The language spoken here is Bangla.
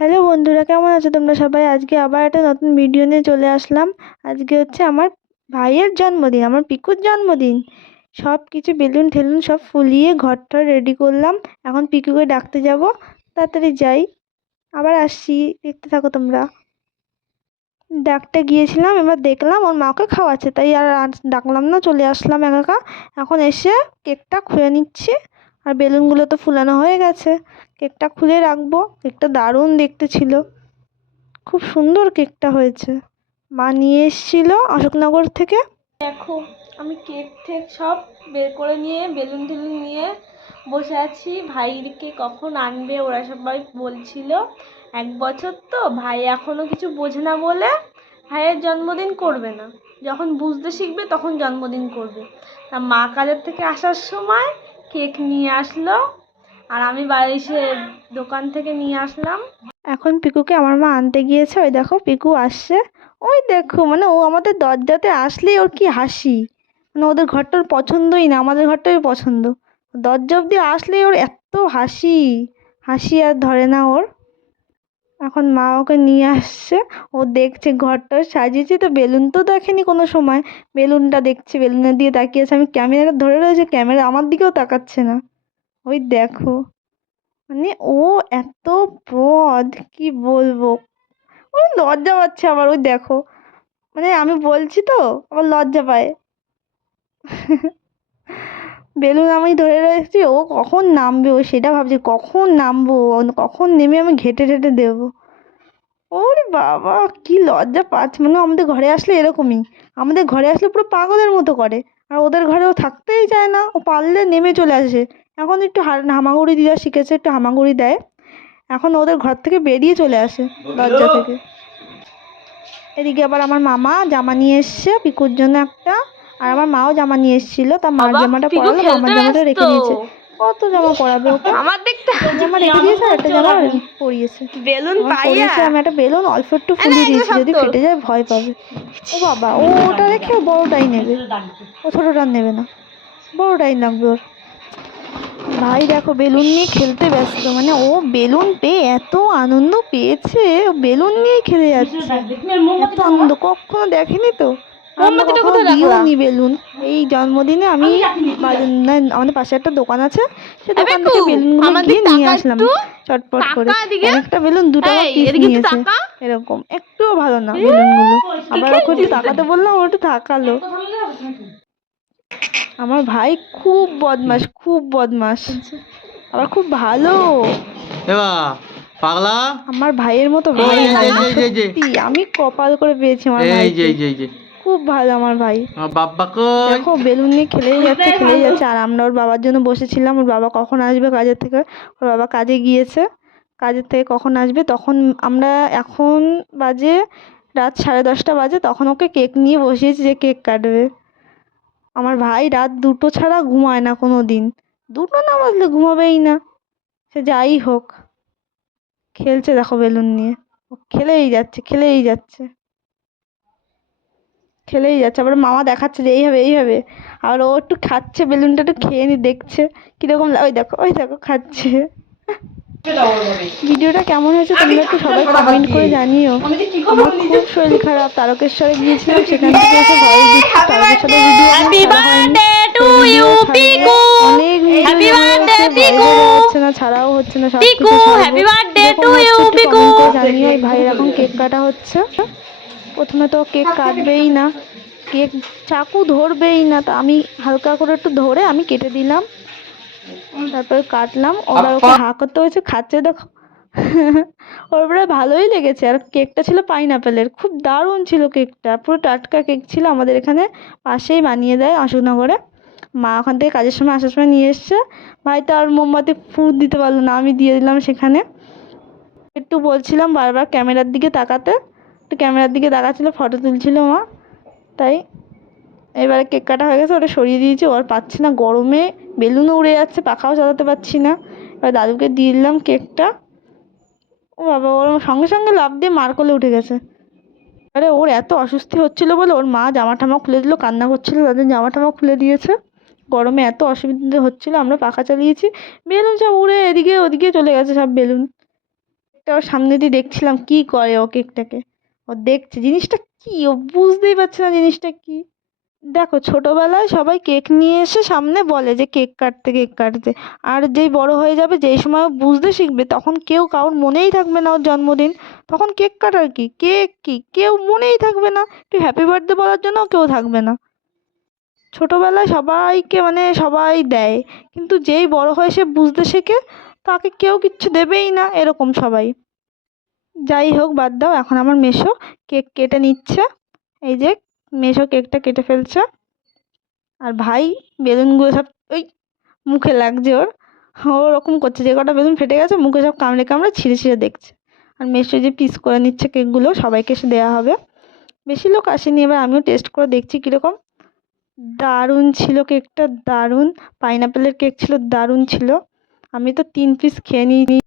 হ্যালো বন্ধুরা, কেমন আছো তোমরা সবাই? আজকে আবার একটা নতুন ভিডিও নিয়ে চলে আসলাম। আজকে হচ্ছে আমার ভাইয়ের জন্মদিন, আমার পিকুর জন্মদিন। সব কিছু বেলুন ঠেলুন সব ফুলিয়ে ঘরটা রেডি করলাম। এখন পিকুকে ডাকতে যাব, তাড়াতাড়ি যাই, আবার আসছি, দেখতে থাকো তোমরা। ডাকতে গিয়েছিলাম, এবার দেখলাম ওর মাকে খাওয়াচ্ছে, তাই আর ডাকলাম না, চলে আসলাম একা একা। এখন এসে কেকটা খুলে নিচ্ছি, আর বেলুনগুলো তো ফুলানো হয়ে গেছে। কেকটা খুলে রাখবো। কেকটা দারুণ দেখতে ছিল, খুব সুন্দর কেকটা হয়েছে। মা নিয়ে এসেছিল অশোকনগর থেকে। দেখো আমি কেক ঠেক সব বের করে নিয়ে বেলুন টেলুন নিয়ে বসে আছি। ভাইকে কখন আনবে ওরা সবাই বলছিল। 1 বছর তো, ভাই এখনো কিছু বোঝে না বলে ভাইয়ের জন্মদিন করবে না। যখন বুঝতে শিখবে তখন জন্মদিন করবে। তা মা কাজের থেকে আসার সময় কেক নিয়ে আসলো, আর আমি বাড়ি এসে দোকান থেকে নিয়ে আসলাম। এখন পিকুকে আমার মা আনতে গিয়েছে। ওই দেখো পিকু আসছে। ওই দেখো, মানে ও আমাদের দরজাতে আসলেই ওর কি হাসি। মানে ওদের ঘরটার পছন্দই না, আমাদের ঘরটাই পছন্দ। দরজা অব্দি আসলেই ওর এত হাসি, হাসি আর ধরে না ওর। এখন মা ওকে নিয়ে আসছে, ও দেখছে ঘরটা সাজিয়েছি, তো বেলুন তো দেখেনি কোনো সময়। বেলুনটা দেখছে, বেলুনের দিকে তাকিয়েছে। আমি ক্যামেরা ধরে রয়েছে, ক্যামেরা আমার দিকেও তাকাচ্ছে না। ওই দেখো, মানে ও এত বদ, কি বলবো। ওই লজ্জা পাচ্ছে আবার, ওই দেখো, মানে আমি বলছি তো আবার লজ্জা পায়। বেলুন আমি ধরে রয়েছি, ও কখন নামবে, ও সেটা ভাবছি কখন নামবো, কখন নেমে আমি ঘেটে ঠেটে দেবো। ওরে বাবা, কি লজ্জা পাচ্ছে। মানে আমাদের ঘরে আসলে এরকমই, আমাদের ঘরে আসলে পুরো পাগলের মতো করে। আর ওদের ঘরে ও থাকতেই চায় না, ও পারলে নেমে চলে আসে। এখন একটু হামাগুড়ি দেওয়া শিখেছে, একটু হামাগুড়ি দেয়। এখন ওদের ঘর থেকে বেরিয়ে চলে আসে দরজা থেকে। এদিকে আবার আমার মামা জামা নিয়ে এসছে পিকুর জন্য একটা, আর আমার মাও জামা নিয়ে এসেছিল। তা মার জামাটা পরালো, মামার জামাটা রেখে দিয়েছে। কত জামা পরাবে ওকে, একটা জামা রেখে দিয়েছে আর একটা জামা পরিয়েছে। বেলুন পরিয়েছে, আমি একটা বেলুন অল্প একটু ফুলিয়ে দিয়েছি, যদি ফেটে যায় ভয় পাবে। ও বাবা, ও ওটা রেখে বড়টাই নেবে, ও ছোটটা নেবে না, বড়টাই লাগবে ওর। ভাই দেখো বেলুন নিয়ে খেলতে ব্যস্ত, মানে ও বেলুন পেয়ে এত আনন্দ পেয়েছে, ও বেলুন নিয়ে খেলে যাচ্ছে। এত আনন্দ কখনো দেখেনি তো, আমরা কখনো দিও নি বেলুন। এই জন্মদিনে আমি আমাদের পাশে একটা দোকান আছে, সে দোকান থেকে বেলুনগুলো গিয়ে নিয়ে আসলাম চটপট করে। একটা বেলুন 2 টাকা পিস নিয়েছে, এরকম একটুও ভালো না বেলুনগুলো। আবার ওকে একটু তাকাতে বললাম, ও একটু তাকালো। আমার ভাই খুব বদমাশ, খুব বদমাশ, আবার খুব ভালো। পাগলা, আমার ভাইয়ের মতো ভাই হয় না সত্যি, আমি কপাল করে পেয়েছি আমার ভাইকে। খুব ভালো আমার ভাই। দেখো বেলুন নিয়ে খেলেই যাচ্ছে, খেলেই যাচ্ছে। আর আমরা ওর বাবার জন্য বসেছিলাম, ওর বাবা কখন আসবে কাজের থেকে। ওর বাবা কাজে গিয়েছে, কাজের থেকে কখন আসবে তখন আমরা, এখন বাজে রাত 10:30 বাজে, তখন ওকে কেক নিয়ে বসিয়েছি যে কেক কাটবে। আমার ভাই রাত 2টো ছাড়া ঘুমায় না কোনো দিন, 2টো না বাজলে ঘুমাবেই না, সে যাই হোক। খেলছে দেখো বেলুন নিয়ে, ও খেলেই যাচ্ছে, খেলেই যাচ্ছে, খেলেই যাচ্ছে। আবার মামা দেখাচ্ছে যে এইভাবে এইভাবে, আর ও একটু খাচ্ছে বেলুনটা, একটু খেয়ে নি, দেখছে কিরকম। ওই দেখো, ওই দেখো খাচ্ছে। ভিডিওটা কেমন হয়েছে তোমরা একটু সবাই কমেন্ট করে জানিও। আমার খুব শরীর খারাপ, তারকেশ্বরে গিয়েছিলাম, সেখান থেকে এসে ভয়েস দিচ্ছি। তারকেশ্বরে ভিডিও ছাড়া হয়নি, সেই ভিডিও ছাড়বো। অনেক ভিডিও জমে গেছে, ভয়েসও দেওয়া হচ্ছে না, ছাড়াও হচ্ছে না, সব কিছু ছাড়বো। কিরকম হচ্ছে একটু কমেন্ট করে জানিও। এই ভাইয়ের এখন কেক কাটা হচ্ছে। প্রথমে তো কেক কাটবেই না, কেক চাকু ধরবেই না, তা আমি হালকা করে একটু ধরে আমি কেটে দিলাম, তারপরে কাটলাম। ওবার ওকে হা করতে হয়েছে, খাচ্ছে দেখো। ওর প্রায় ভালোই লেগেছে। আর কেকটা ছিল পাইনাপেলের, খুব দারুণ ছিল কেকটা, পুরো টাটকা কেক ছিল। আমাদের এখানে পাশেই বানিয়ে দেয় অশোকনগরে। মা ওখান থেকে কাজের সময় আসার সময় নিয়ে এসছে। ভাই তো আর মোমবাতি ফুট দিতে পারলো না, আমি দিয়ে দিলাম সেখানে। একটু বলছিলাম বারবার ক্যামেরার দিকে তাকাতে, একটু ক্যামেরার দিকে তাকাচ্ছিল, ফটো তুলছিল মা, তাই। এবারে কেক কাটা হয়ে গেছে, ওটা সরিয়ে দিয়েছি, ওর পাচ্ছি না, গরমে বেলুনও উড়ে যাচ্ছে, পাখাও চালাতে পারছি না। এবার দাদুকে দিয়ে দিলাম কেকটা। ও বাবা, ওর সঙ্গে সঙ্গে লাফ দিয়ে মার কোলে উঠে গেছে। আরে ওর এত অস্বস্তি হচ্ছিলো বলে ওর মা জামা টামা খুলে দিল, কান্না করছিল, তাদের জামা টামা খুলে দিয়েছে। গরমে এত অসুবিধা হচ্ছিলো, আমরা পাখা চালিয়েছি, বেলুন সব উড়ে এদিকে ওদিকে চলে গেছে সব বেলুন। কেকটা ওর সামনে দিয়ে দেখছিলাম কী করে ও কেকটাকে। ও দেখছে জিনিসটা কী, ও বুঝতেই পারছে না জিনিসটা কী। দেখো ছোটবেলায় সবাই কেক নিয়ে এসে সামনে বলে যে কেক কাটতে কেক কাটতে, আর যেই বড় হয়ে যাবে যেই সময় ও বুঝতে শিখবে তখন কেউ কারোর মনেই থাকবে না ওর জন্মদিন। তখন কেক কাটার কি, কেক কি, কেউ মনেই থাকবে না, একটু হ্যাপি বার্থডে বলার জন্যও কেউ থাকবে না। ছোটবেলায় সবাইকে মানে সবাই দেয়, কিন্তু যেই বড় হয়ে সে বুঝতে শেখে তাকে কেউ কিচ্ছু দেবেই না, এরকম সবাই। যাই হোক বাদ দাও, এখন আমার মেসো কেক কেটে নিচ্ছে। এই যে মেসো কেকটা কেটে ফেলছে, আর ভাই বেলুনগুলো সব ওই মুখে লাগছে ওর। ও ওরকম করছে, যে কটা বেলুন ফেটে গেছে মুখে সব কামড়ে কামড়ে ছিঁড়ে ছিঁড়ে দেখছে। আর মেসো যে পিস করে নিচ্ছে কেকগুলো, সবাইকে এসে দেওয়া হবে। বেশি লোক আসেনি, এবার আমিও টেস্ট করে দেখছি কীরকম। দারুণ ছিল কেকটা, দারুণ। পাইনাপেলের কেক ছিল, দারুণ ছিল। আমি তো 3 পিস খেয়ে নিই।